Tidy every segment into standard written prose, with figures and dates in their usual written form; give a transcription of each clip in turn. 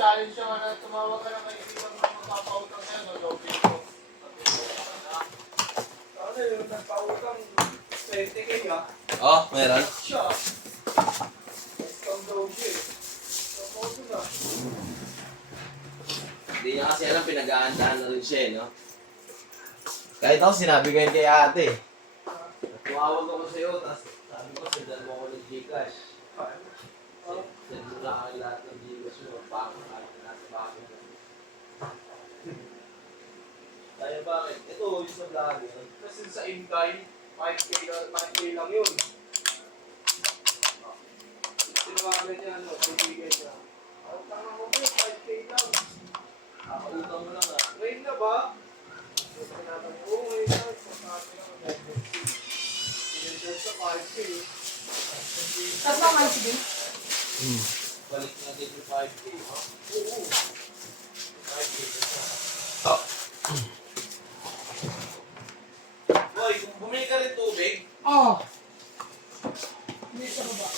challenge siya na tumawag ka ng kaibigan mo magpapautang sa'yo, no? Lobby ko. Ano yung nagpautang 20K ah? Oh, meron. Siya. Isang lobby eh. Tumawag na. Hindi niya kasi alam, pinag-aandahan na rin siya eh, no? Kahit ako sinabi ko yun kay ate. Tumawag ako sa'yo, tapos sabi ko, sendan mo ako ng Gcash. Send mo na kayo lahat ng Gcash mo, bakit kahit na nasa bakit. Tayo bakit? Ito, yung sa vlog yun. Kasi sa Imday, 5K lang yun. Tinawagan niya, ano, kaibigan niya. Ang tanga mo ba, 5K lang. Nakautang mo lang ah. Ngayon na ba? Sinabi ko, ngayon na, sasabi lang, pinagdad sa 5K. Tapos lang kayo sige. Balik natin yung 5K, ha? Oo. 5K na. Oh. Boy, kung bumili ka rin tubig, Oo. Hindi sa baba.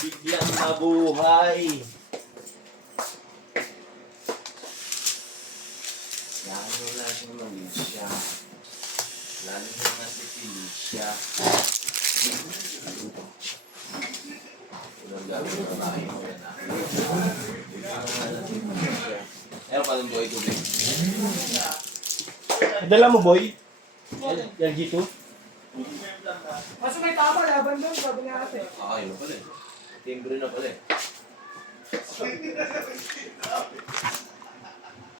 biglang nabuhay. Lalo na si Manisha. Lalo na si Felicia. Walang gagawin na tayo mo yan ah. Lalo na si Felicia. Meron pa ng boy tubig. Dala mo, boy? LG2? Kasi may tama, laban doon, sabi niya ate. Ah, yun na pala eh. Timbre na pala eh.